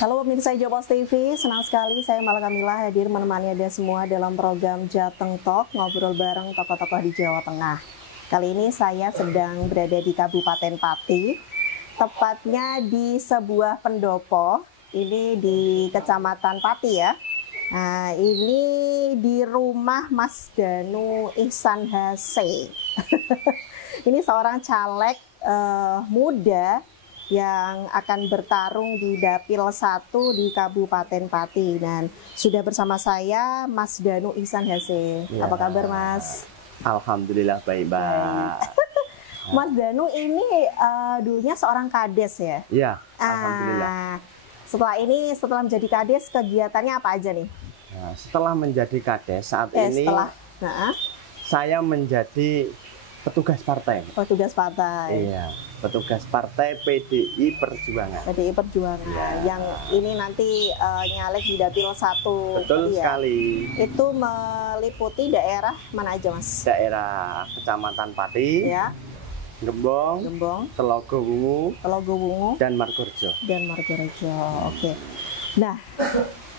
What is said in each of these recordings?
Halo pemirsa Jopos TV, senang sekali saya Mala Kamila hadir menemani Anda semua dalam program Jateng Talk, ngobrol bareng tokoh-tokoh di Jawa Tengah. Kali ini saya sedang berada di Kabupaten Pati, tepatnya di sebuah pendopo, ini di Kecamatan Pati ya. Nah, ini di rumah Mas Danu Ihsan Hase. Ini seorang caleg muda yang akan bertarung di Dapil 1 di Kabupaten Pati. Dan sudah bersama saya Mas Danu Ihsan Hase. Ya. Apa kabar Mas? Alhamdulillah baik Mbak. Mas Danu ini dulunya seorang kades ya? Iya, alhamdulillah. Setelah menjadi kades, kegiatannya apa aja nih? Nah, setelah menjadi kades saat ini saya menjadi petugas partai. Petugas partai. Iya, petugas partai PDI Perjuangan. PDI Perjuangan. Ya. Yang ini nanti nyalek di Dapil 1. Betul sekali. Itu meliputi daerah mana aja Mas? Daerah Kecamatan Pati. Ya. Gembong, Telogo Wungu, dan Margorejo. Oke. Nah,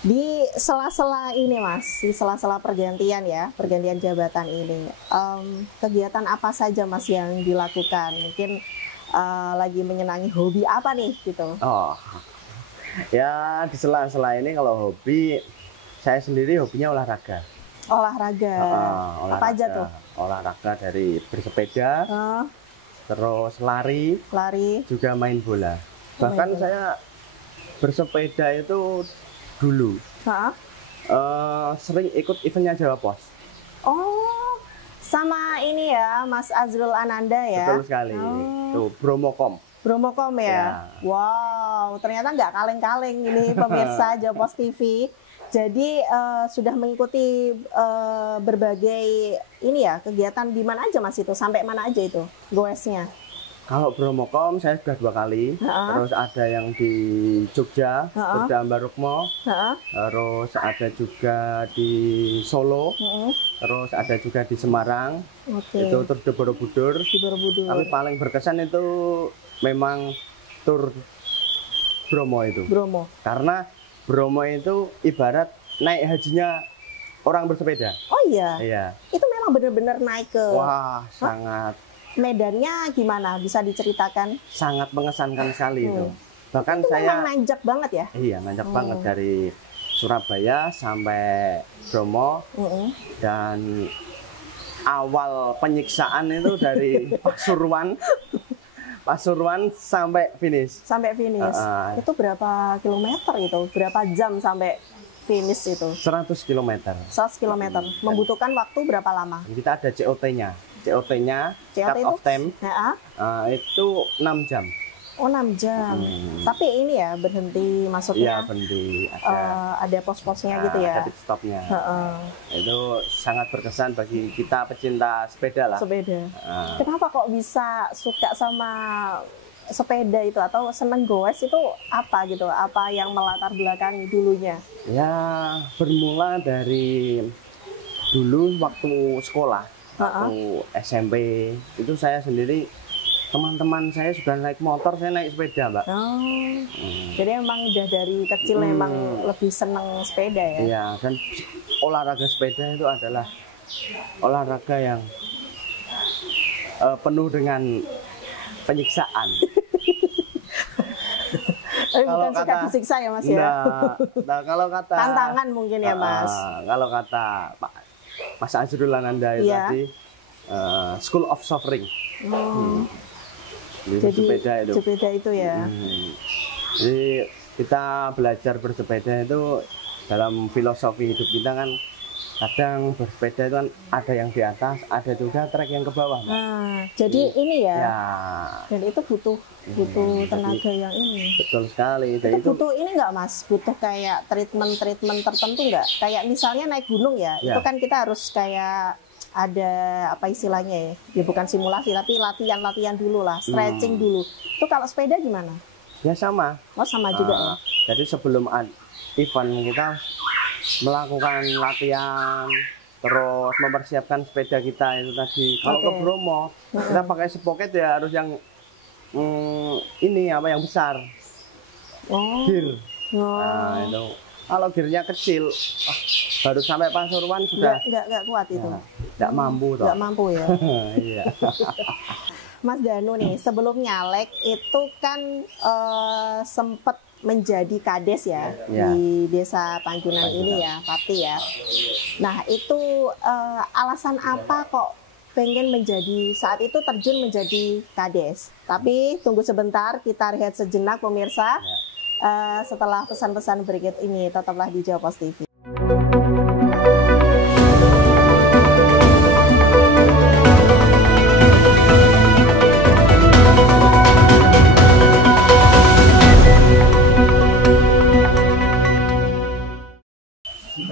di sela-sela ini Mas, di sela-sela pergantian jabatan ini, kegiatan apa saja Mas yang dilakukan? Mungkin lagi menyenangi hobi apa nih gitu? Oh, ya di sela-sela ini kalau hobi, saya sendiri hobinya olahraga. Olahraga. Apa aja tuh? Olahraga dari bersepeda, terus lari, juga main bola. Bahkan saya bersepeda itu dulu sering ikut eventnya Jawa Pos. Oh, sama ini ya Mas Azrul Ananda ya? Betul sekali. Tuh, Bromokom ya? Wow, ternyata nggak kaleng-kaleng ini pemirsa Jawa Pos TV. Jadi sudah mengikuti berbagai ini ya kegiatan di mana aja Mas itu? Sampai mana aja itu goesnya? Kalau Bromokom saya sudah 2 kali, terus ada yang di Jogja, Jogja Ambarukmo, terus ada juga di Solo, terus ada juga di Semarang, itu tur di Borobudur. Tapi paling berkesan itu memang tur Bromo itu. Karena Bromo itu ibarat naik hajinya orang bersepeda. Oh iya? Iya. Itu memang benar-benar naik ke... Wah, sangat... Medannya gimana? Bisa diceritakan? Sangat mengesankan sekali itu. Bahkan itu saya nanjak banget ya? Iya, nanjak banget dari Surabaya sampai Bromo. Dan awal penyiksaan itu dari Pasuruan sampai finish. Itu berapa kilometer itu? Berapa jam sampai finish itu? 100 km. 100 km. Membutuhkan waktu berapa lama? Kita ada COT-nya, cut off time, itu 6 jam. Oh, 6 jam. Tapi ini ya berhenti, maksudnya? Iya, berhenti. Ada pos-posnya gitu ya? Ada pit stopnya. Itu sangat berkesan bagi kita pecinta sepeda lah. Kenapa kok bisa suka sama sepeda itu atau seneng goes itu apa gitu? Apa yang melatar belakangi dulunya? Ya, bermula dari dulu waktu sekolah, waktu SMP itu saya sendiri, teman-teman saya sudah naik motor, saya naik sepeda, Mbak. Jadi emang udah dari kecil memang lebih seneng sepeda ya? Iya, dan olahraga sepeda itu adalah olahraga yang penuh dengan penyiksaan. Bukan suka disiksa ya Mas ya? Nah, kalau kata tantangan mungkin ya Mas. Kalau kata Pak Mas Azrul Ananda itu tadi, School of Suffering. Jadi sepeda itu ya. Jadi kita belajar bersepeda itu dalam filosofi hidup kita kan, kadang bersepeda itu kan ada yang di atas, ada juga trek yang ke bawah. Jadi ini ya. Dan itu butuh tenaga yang ini. Betul sekali. Itu butuh ini nggak Mas? Butuh kayak treatment tertentu nggak? Kayak misalnya naik gunung ya, itu kan kita harus kayak ada apa istilahnya ya? Ya bukan simulasi tapi latihan dulu lah, stretching dulu. Itu kalau sepeda gimana? Ya sama. Oh sama juga ya. Jadi sebelum event kita melakukan latihan, terus mempersiapkan sepeda kita itu tadi. Kalau ke Bromo kita pakai sepoket ya harus yang ini apa yang besar, gear Nah, itu kalau gearnya kecil, baru sampai Pasuruan sudah nggak kuat itu. Nggak mampu toh. Nggak mampu ya. Iya. Mas Danu nih, sebelum nyalek itu kan sempat menjadi kades ya, di Desa Panjunan ini ya, Pati ya. Nah itu alasan apa kok pengen menjadi saat itu terjun menjadi kades? Tapi tunggu sebentar, kita rehat sejenak pemirsa. Setelah pesan-pesan berikut ini, tetaplah di Jawa Pos TV.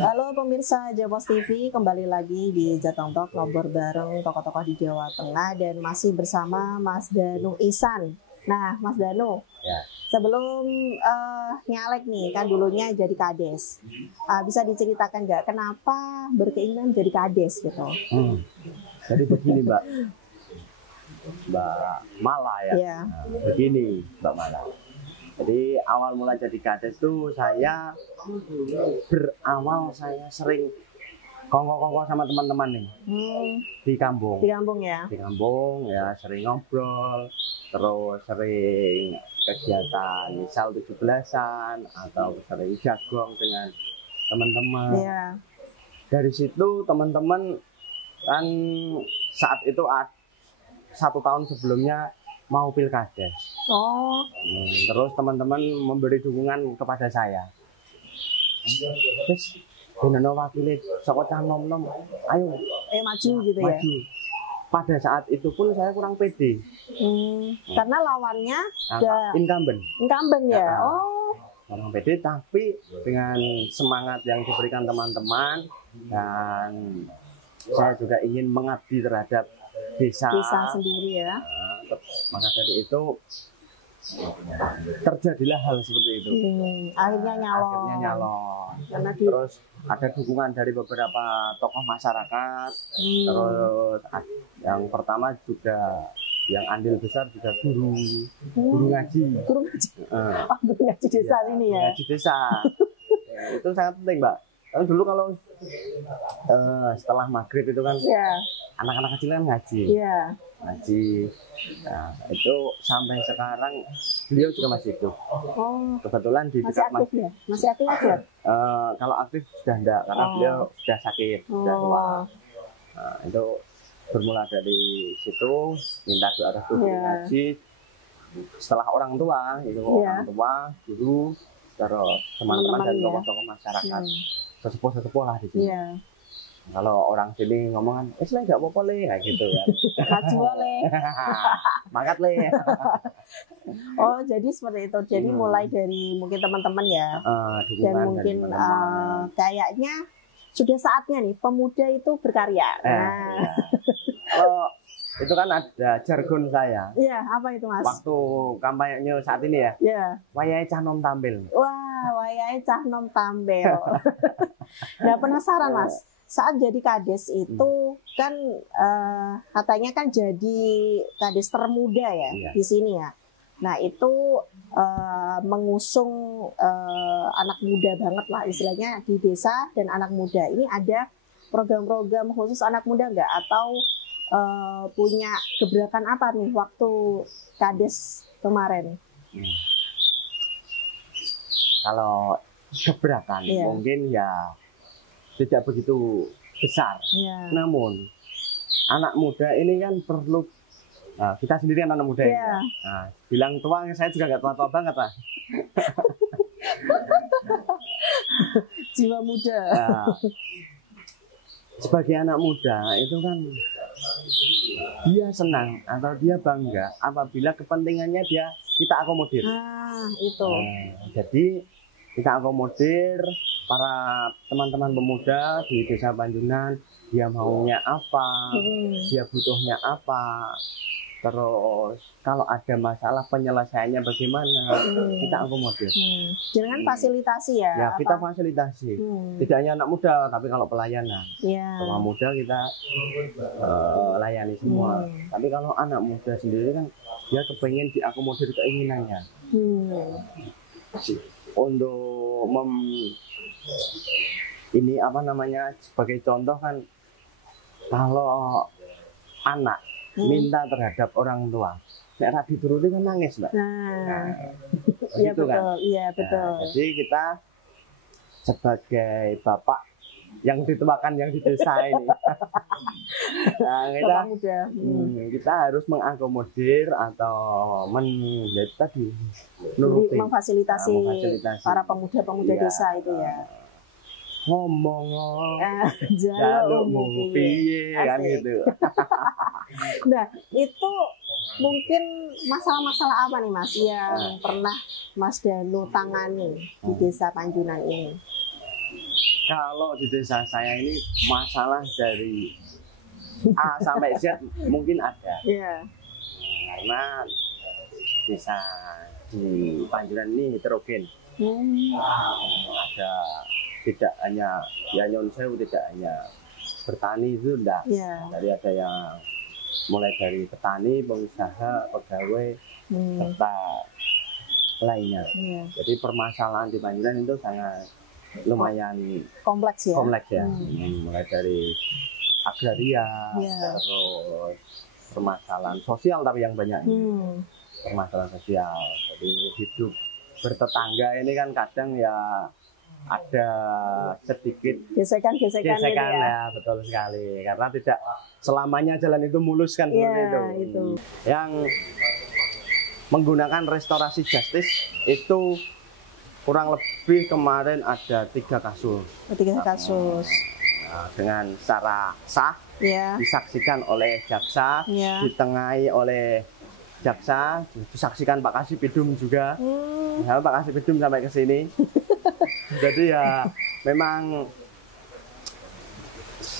Halo pemirsa Jawa Pos TV, kembali lagi di Jateng Talk, ngobrol bareng tokoh-tokoh di Jawa Tengah dan masih bersama Mas Danu Ihsan. Nah, Mas Danu, sebelum nyalek nih, kan dulunya jadi kades. Bisa diceritakan nggak kenapa berkeinginan jadi kades gitu? Jadi begini Mbak Mala ya. Nah, begini Mbak Mala. Jadi awal mula jadi kades tuh saya sering kongko-kongko sama teman-teman nih di kampung. Di kampung ya? Di kampung ya, sering ngobrol, terus sering kegiatan misal 17-an atau sering jagong dengan teman-teman. Dari situ teman-teman kan saat itu 1 tahun sebelumnya mau pilkades. Terus teman-teman memberi dukungan kepada saya. Terus Gunano wakilnya soko cah nom-nom, ayo maju gitu ya. Maju. Pada saat itu pun saya kurang pede. Karena lawannya incumbent ya. Kurang pede, tapi dengan semangat yang diberikan teman-teman dan saya juga ingin mengabdi terhadap desa sendiri ya. Maka dari itu terjadilah hal seperti itu. Akhirnya nyalon. Terus ada dukungan dari beberapa tokoh masyarakat. Terus yang pertama juga yang andil besar juga guru ngaji. Guru ngaji desa ini ya. Ngaji desa. Itu sangat penting, Mbak. Kan dulu kalau setelah maghrib itu kan anak-anak kecil kan ngaji. Ngaji. Nah, itu sampai sekarang beliau juga masih hidup. Kebetulan di dekat masih aktif ya? Kalau aktif sudah enggak, karena beliau sudah sakit, sudah tua. Nah, itu bermula dari situ, minta doa restu ngaji. Setelah orang tua, orang tua, guru, terus teman-teman dan tokoh-tokoh masyarakat. Sesepuh-sesepuh lah di sini. Kalau orang sini ngomongan, lah nggak apa-apa le, kayak gitu kan. Kacua le. Mangkat le. Jadi seperti itu. Jadi mulai dari mungkin teman-teman ya. Dan mungkin kayaknya sudah saatnya nih pemuda itu berkarya. Itu kan ada jargon saya. Iya, apa itu Mas? Waktu kampanye saat ini ya. Wayahe cah nom tampil. Wah, wayahe cah nom tampil. Nah, penasaran Mas. Saat jadi kades itu kan katanya kan jadi kades termuda ya di sini ya. Nah itu mengusung anak muda banget lah istilahnya di desa dan anak muda. Ini ada program-program khusus anak muda nggak? Atau punya gebrakan apa nih waktu kades kemarin? Kalau gebrakan mungkin ya tidak begitu besar, namun anak muda ini kan perlu kita sendiri anak muda ya. Bilang tua, saya juga nggak tua-tua banget lah. Jiwa muda. Sebagai anak muda itu kan dia senang atau dia bangga apabila kepentingannya kita akomodir. Jadi kita akomodir para teman-teman pemuda di Desa Panjunan, dia maunya apa, dia butuhnya apa, terus kalau ada masalah penyelesaiannya bagaimana, kita akomodir. Jangan fasilitasi ya? Ya, kita fasilitasi. Tidak hanya anak muda, tapi kalau pelayanan, semua muda kita layani semua. Tapi kalau anak muda sendiri kan dia kepengen diakomodir keinginannya. untuk ini apa namanya, sebagai contoh kan, kalau anak minta terhadap orang tua, nek ra dituruti kan nangis, Mbak. Nah, iya betul, kan? Iya betul. Nah, jadi kita sebagai bapak yang dituakan yang di desa ini, nah, kita harus mengakomodir atau tadi nuruti, memfasilitasi para pemuda-pemuda desa itu ya. Ngomong jaluk piye kan gitu. Nah, itu mungkin masalah-masalah apa nih Mas yang pernah Mas Danu tangani di desa Panjunan ini? Kalau di desa saya ini masalah dari A sampai Z mungkin ada. Yeah. Karena desa di Panjunan ini heterogen. Ada tidak hanya ya Nyon Sewu, tidak hanya bertani itu enggak. Jadi ada yang mulai dari petani, pengusaha, pegawai, serta lainnya. Jadi permasalahan di Panjunan itu sangat lumayan kompleks ya. Mulai dari agraria, terus permasalahan sosial, tapi yang banyak permasalahan sosial. Jadi hidup bertetangga ini kan kadang ya ada sedikit gesekan ya, betul sekali, karena tidak selamanya jalan itu mulus kan, seperti itu. Yang menggunakan restorasi justice itu kurang lebih kemarin ada 3 kasus. 3 kasus. Nah, dengan secara sah, disaksikan oleh jaksa, ditengahi oleh jaksa, disaksikan Pak Kasipidum juga. Nah, Pak Kasipidum sampai ke sini. Jadi ya memang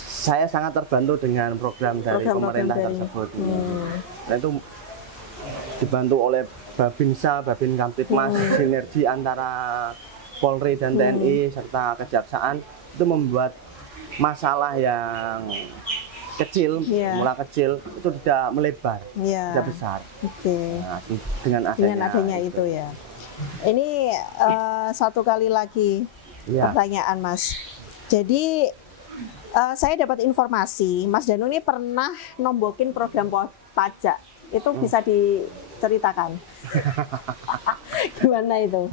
saya sangat terbantu dengan program dari pemerintah tersebut. Dan itu dibantu oleh Babinsa, Babin Kamtipmas, sinergi antara Polri dan TNI serta kejaksaan itu membuat masalah yang kecil, mula kecil itu tidak melebar, tidak besar. Nah, dengan adanya itu ya. Ini satu kali lagi pertanyaan Mas. Jadi saya dapat informasi Mas Danu ini pernah nombokin program pajak. Itu bisa diceritakan? Gimana itu?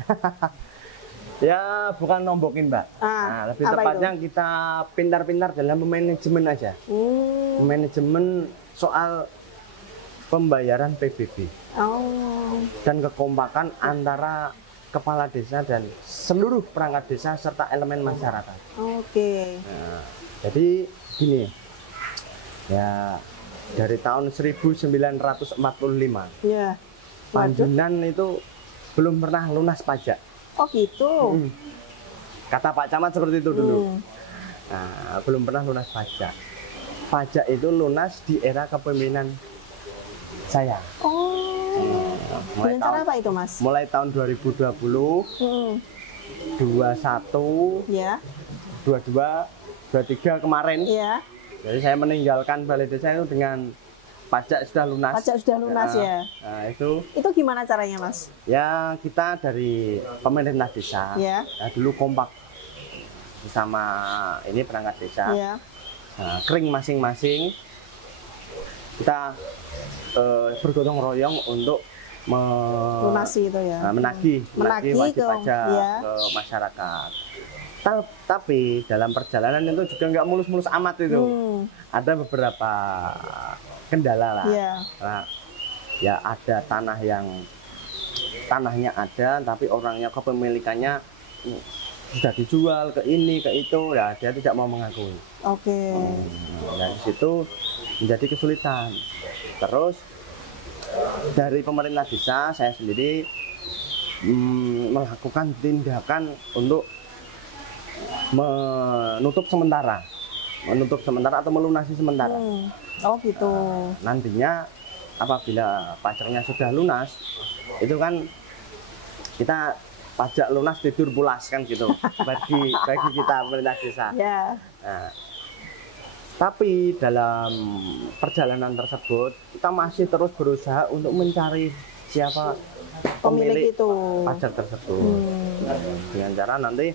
Ya bukan nombokin Mbak. Nah, lebih tepatnya itu? Kita pintar-pintar dalam manajemen aja. Manajemen soal pembayaran PBB. Dan kekompakan antara kepala desa dan seluruh perangkat desa serta elemen masyarakat. Nah, jadi gini ya, dari tahun 1945 Panjunan itu belum pernah lunas pajak. Oh gitu. Kata Pak Camat seperti itu dulu. Nah, belum pernah lunas pajak. Pajak itu lunas di era kepemimpinan saya. Dengan cara apa itu Mas? Mulai tahun 2020, 21, 22, 23 kemarin. Jadi saya meninggalkan balai desa itu dengan pajak sudah lunas. Pajak sudah lunas ya. Nah, itu gimana caranya Mas? Ya kita dari pemerintah desa. Nah, dulu kompak bersama ini perangkat desa. Nah, kering masing-masing. Kita bergotong royong untuk lunasi itu ya. Menagih wajib pajak ke masyarakat. Tapi dalam perjalanan itu juga nggak mulus-mulus amat itu. Ada beberapa kendala lah. Nah, ya ada tanahnya ada, tapi orangnya kepemilikannya sudah dijual ke ini ke itu, ya dia tidak mau mengakui. Dari situ menjadi kesulitan. Terus dari pemerintah desa saya sendiri melakukan tindakan untuk menutup sementara atau melunasi sementara. Gitu. Nantinya apabila pajaknya sudah lunas, itu kan kita pajak lunas tidur pulas kan gitu bagi kita pemerintah desa. Nah, tapi dalam perjalanan tersebut kita masih terus berusaha untuk mencari siapa pemilik itu pajak tersebut. Dengan cara nanti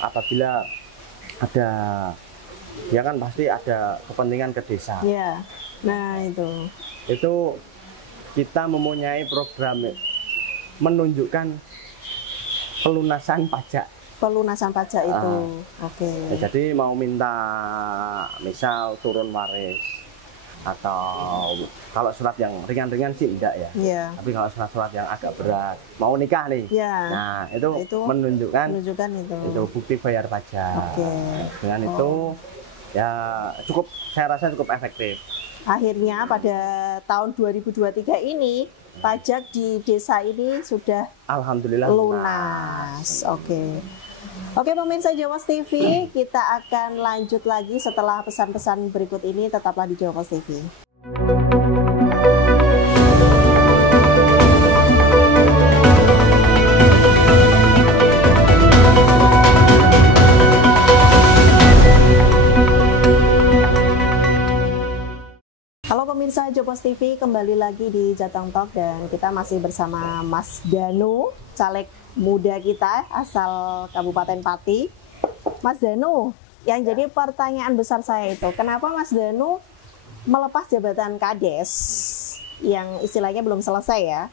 apabila ada, ya kan pasti ada kepentingan ke desa. Ya. Nah itu kita mempunyai program menunjukkan pelunasan pajak. Pelunasan pajak itu, oke. Ya, jadi mau minta misal turun waris atau kalau surat yang ringan-ringan sih enggak ya. Yeah. Tapi kalau surat-surat yang agak berat, mau nikah nih. Yeah. Nah itu menunjukkan itu bukti bayar pajak. Dengan itu ya cukup, saya rasa cukup efektif. Akhirnya pada tahun 2023 ini pajak di desa ini sudah alhamdulillah lunas. Oke pemirsa Jawa Post TV, kita akan lanjut lagi setelah pesan-pesan berikut ini. Tetaplah di Jawa Post TV. Halo pemirsa Jawa Post TV, kembali lagi di Jateng Talk dan kita masih bersama Mas Danu, caleg muda kita asal Kabupaten Pati. Mas Danu, yang jadi pertanyaan besar saya itu, kenapa Mas Danu melepas jabatan Kades yang istilahnya belum selesai ya,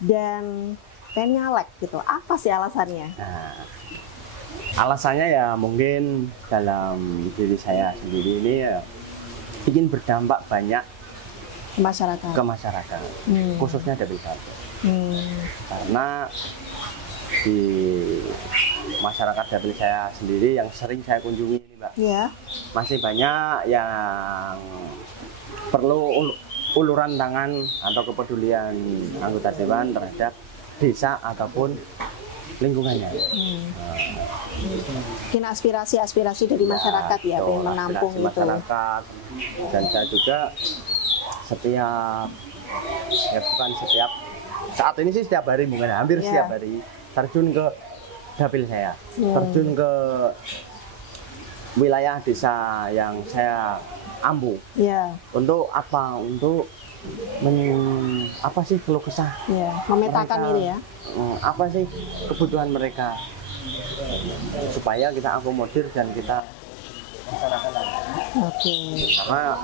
dan pengen nyalek gitu? Apa sih alasannya? Nah, alasannya ya mungkin dalam diri saya sendiri ini ya ingin berdampak banyak ke masyarakat, khususnya dari saya. Karena di masyarakat dapil saya sendiri yang sering saya kunjungi ini Mbak, masih banyak yang perlu uluran tangan atau kepedulian anggota dewan terhadap desa ataupun lingkungannya. Mungkin aspirasi dari masyarakat ya, yang menampung itu. Masyarakat, dan saya juga saat ini sih setiap hari, mungkin hampir setiap hari terjun ke dapil saya, terjun ke wilayah desa yang saya ampu. Untuk apa? Untuk apa sih keluh kesah? Memetakan ini ya. Apa sih kebutuhan mereka supaya kita akomodir dan kita masyarakat. Karena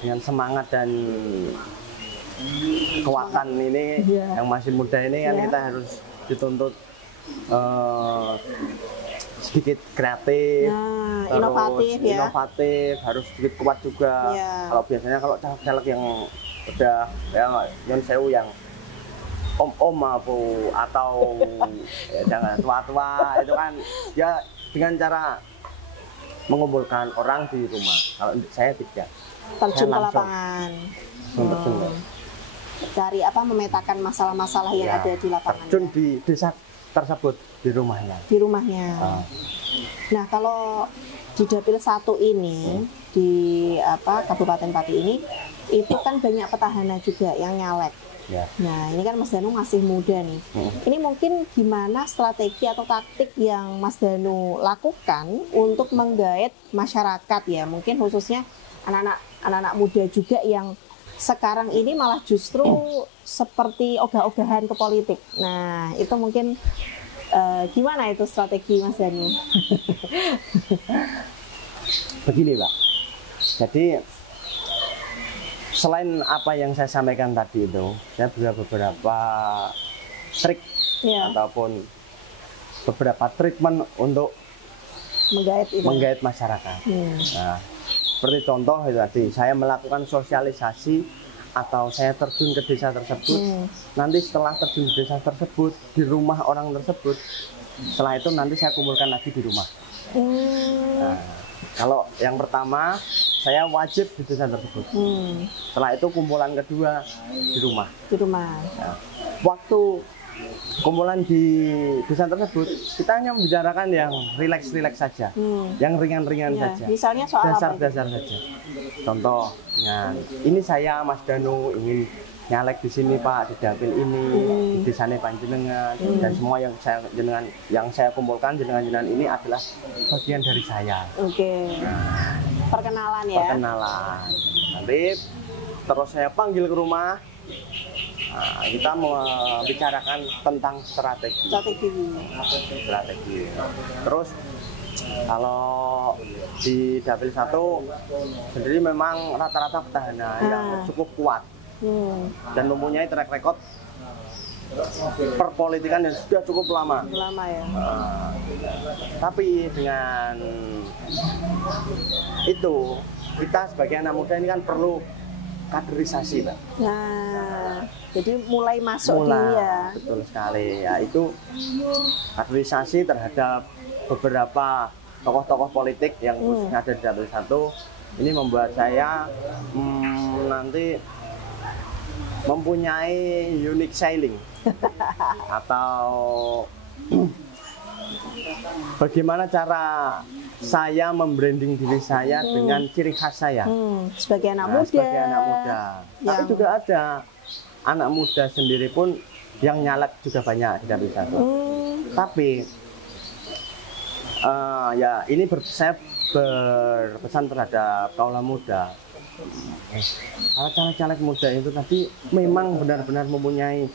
dengan semangat dan kekuatan ini yang masih muda ini kan kita harus dituntut sedikit kreatif, inovatif, harus sedikit kuat juga. Kalau biasanya kalau caleg yang udah yang sewu yang om atau jangan tua-tua itu kan ya dengan cara mengumpulkan orang di rumah. Kalau saya tidak, terjun ke lapangan, cari memetakan masalah-masalah yang ada di lapangan. Terjun di desa tersebut, di rumahnya. Nah kalau di dapil 1 ini di Kabupaten Pati ini itu kan banyak petahana juga yang nyalek. Nah ini kan Mas Danu masih muda nih. Ini mungkin gimana strategi atau taktik yang Mas Danu lakukan untuk menggait masyarakat ya, mungkin khususnya anak-anak muda juga yang sekarang ini malah justru seperti ogah-ogahan ke politik. Nah itu mungkin gimana itu strategi Mas Danu? Begini Pak, jadi selain apa yang saya sampaikan tadi itu, saya punya beberapa trik ataupun beberapa treatment untuk menggait masyarakat. Nah, seperti contoh itu tadi, saya melakukan sosialisasi atau saya terjun ke desa tersebut. Nanti setelah terjun ke desa tersebut, di rumah orang tersebut, setelah itu nanti saya kumpulkan lagi di rumah. Nah, kalau yang pertama saya wajib di desa tersebut. Setelah itu kumpulan kedua di rumah. Nah, waktu kumpulan di desa tersebut kita hanya membicarakan yang rileks saja, yang ringan saja. Misalnya soal dasar saja. Contoh, ini saya Mas Danu ingin nyalek di sini Pak, di dapil ini, di desanya panjenengan, dan semua yang saya kumpulkan jenengan ini adalah bagian dari saya. Perkenalan ya. Nanti terus saya panggil ke rumah, Nah, kita membicarakan tentang strategi. Terus kalau di Dapil 1 sendiri memang rata-rata petahana yang cukup kuat dan mempunyai track record perpolitikan yang sudah cukup lama ya. Tapi dengan itu kita sebagai anak muda ini kan perlu kaderisasi, Mbak. Nah, jadi mulai masuk dulu ya. Betul sekali. Ya, itu kaderisasi terhadap beberapa tokoh-tokoh politik yang khususnya ada di Dapil 1. Ini membuat saya nanti mempunyai unique selling atau bagaimana cara saya membranding diri saya dengan ciri khas saya sebagai anak muda. Tapi juga ada anak muda sendiri pun yang nyalek juga banyak di Dapil 1. Tapi ya ini saya berpesan terhadap kaula muda. Kalau caleg-caleg muda itu tadi memang benar-benar mempunyai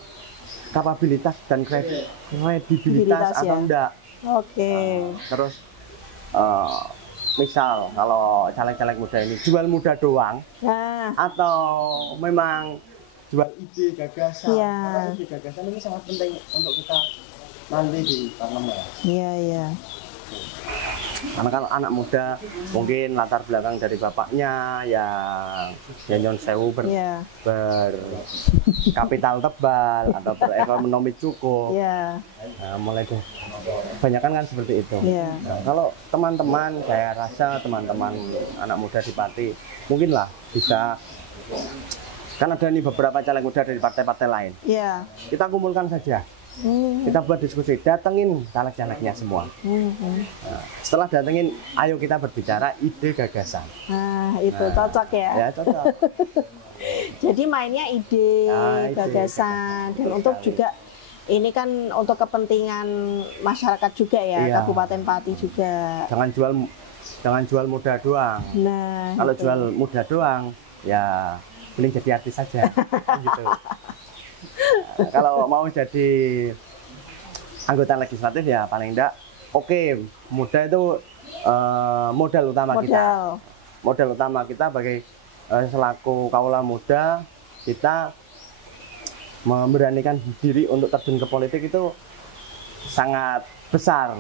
kapabilitas dan kredibilitas atau enggak. Oke. Terus misal kalau caleg-caleg muda ini jual muda doang, atau memang jual ide gagasan. Karena ide gagasan ini sangat penting untuk kita nanti di parlemen. Iya. Karena kan anak muda mungkin latar belakang dari bapaknya yang nyon sewu berkapital tebal atau berekonomi cukup. Nah, mulai deh kebanyakan kan seperti itu. Nah, kalau teman-teman, saya rasa teman-teman anak muda di Pati mungkinlah bisa, kan ada nih beberapa caleg muda dari partai-partai lain. Kita kumpulkan saja. Kita buat diskusi, datengin caleg-calegnya semua. Nah, setelah datengin, ayo kita berbicara ide gagasan. Itu cocok ya? Ya, cocok. Jadi mainnya ide gagasan dan untuk juga ini kan untuk kepentingan masyarakat juga ya, Kabupaten Pati juga. Jangan jual muda doang. Nah, kalau jual muda doang, ya mending jadi artis saja. Gitu. Kalau mau jadi anggota legislatif ya paling enggak muda itu modal utama kita. Modal utama kita bagi selaku kaula muda, kita memberanikan diri untuk terjun ke politik itu sangat besar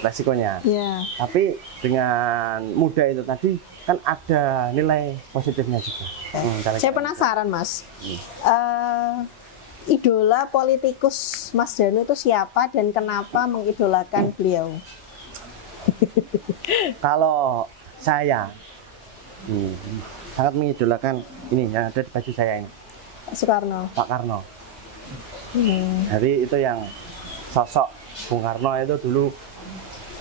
resikonya. Tapi dengan muda itu tadi kan ada nilai positifnya juga. Saya penasaran, Mas. Idola politikus Mas Danu itu siapa dan kenapa mengidolakan beliau? Kalau saya sangat mengidolakan ini yang ada di baju saya ini. Pak Karno. Jadi itu yang sosok Bung Karno itu dulu,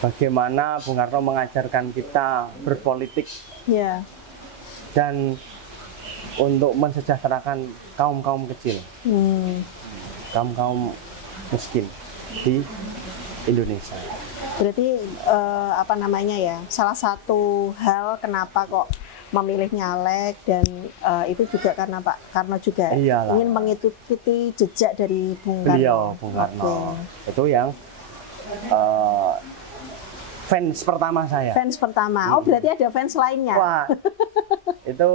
bagaimana Bung Karno mengajarkan kita berpolitik dan untuk mensejahterakan kaum-kaum kecil, kaum-kaum miskin di Indonesia. Berarti apa namanya ya, salah satu hal kenapa kok memilih nyalek dan itu juga karena Pak Karno juga ingin mengikuti jejak dari Bung Karno. Bung Karno. Itu yang fans pertama saya. Fans pertama. Oh, berarti ada fans lainnya. Wah. Itu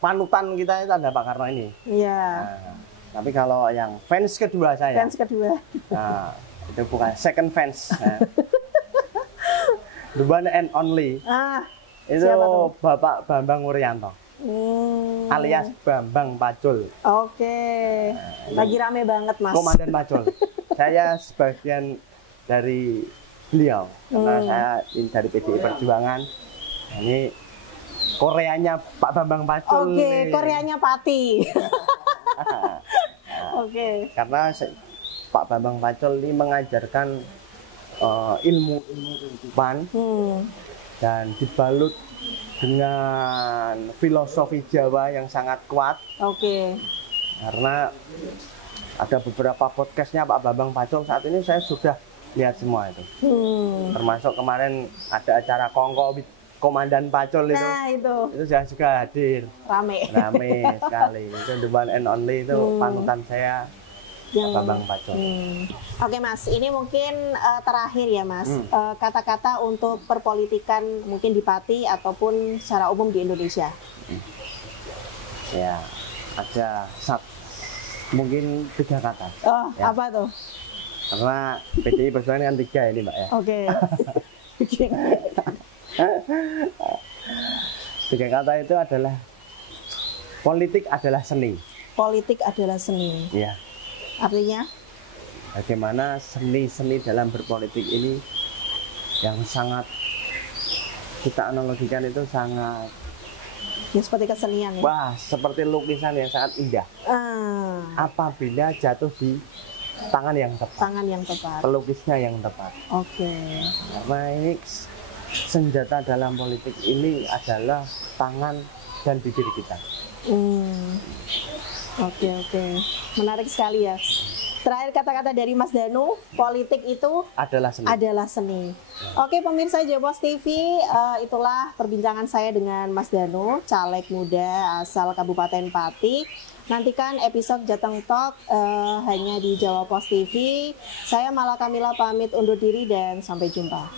panutan kita itu ada Pak Karno ini. Nah, tapi kalau yang fans kedua saya. Fans kedua. Nah, itu bukan second fans. Nah. The one and only. Itu Bapak Bambang Wuryanto. Alias Bambang Pacul. Oke. Lagi rame banget, Mas. Komandan Pacul. Saya sebagian dari beliau karena saya dari PDI Perjuangan. Ini Koreanya Pak Bambang Pacul. Koreanya Pati. Karena Pak Bambang Pacul ini mengajarkan ilmu kehidupan dan dibalut dengan filosofi Jawa yang sangat kuat. Karena ada beberapa podcastnya Pak Bambang Pacul, saat ini saya sudah lihat semua itu. Termasuk kemarin ada acara Kongko Komandan Pacul itu. Nah, itu saya juga hadir. Rame Sekali. Itu the one and only itu panutan saya, Bambang Pacul. Oke Mas, ini mungkin terakhir ya Mas, kata-kata untuk perpolitikan mungkin di Pati ataupun secara umum di Indonesia. Ya, ada mungkin 3 kata. Oh, ya. Apa tuh? Karena PDI Perjuangan kan 3 ini Mbak ya. Oke. 3 kata itu adalah politik adalah seni. Politik adalah seni. Ya. Artinya? Bagaimana seni-seni dalam berpolitik ini yang sangat kita analogikan itu sangat ya, seperti kesenian ya? Wah, seperti lukisan yang sangat indah. Apabila jatuh di tangan yang tepat. Tangan yang tepat. Pelukisnya yang tepat. Oke. Karena ini senjata dalam politik ini adalah tangan dan bibir kita. Oke. Menarik sekali ya. Terakhir kata-kata dari Mas Danu, politik itu adalah seni. Oke pemirsa Jawapos TV, itulah perbincangan saya dengan Mas Danu, caleg muda asal Kabupaten Pati. Nantikan episode Jateng Talk hanya di Jawapos TV. Saya Mala Kamila pamit undur diri dan sampai jumpa.